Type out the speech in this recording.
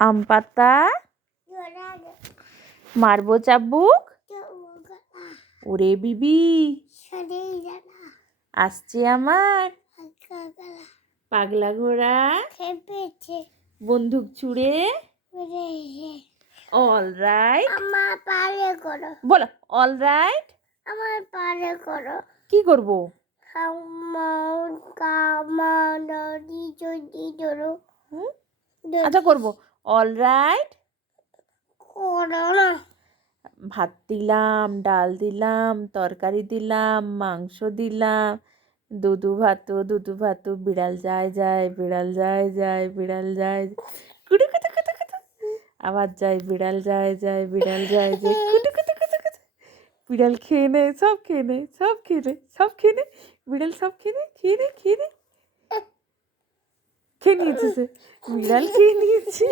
আম পাতা মারবো চাবুক ওরে বিবি আসছে আমার পাগলা ঘোড়া বন্দুক ছুঁড়ে অল রাইট আমার পারে করো বলো অল রাইট আমার পারে করো কি করবো আমার কামানি যদি ধরো আচ্ছা করবো অল রাইট করো না ভাত দিলাম ডাল দিলাম তরকারি দিলাম মাংস দিলাম দুধু ভাতু বিড়াল যায় যায় বিড়াল যায় যায় বিড়াল যায় কুটু কুটু কুটু কুটু আবার যায় বিড়াল যায় যায় বিড়াল যায় যায় কুটু কুটু কুটু কুটু বিড়াল খেয়ে নেয় সব খেয়ে নেয় সব খেয়ে নেয় সব খেয়ে নেয় বিড়াল সব খেয়ে নেয় খেয়ে নেয় খেয়ে নেয় খেয়ে নিয়েছে সে বিড়াল খেয়ে নিয়েছে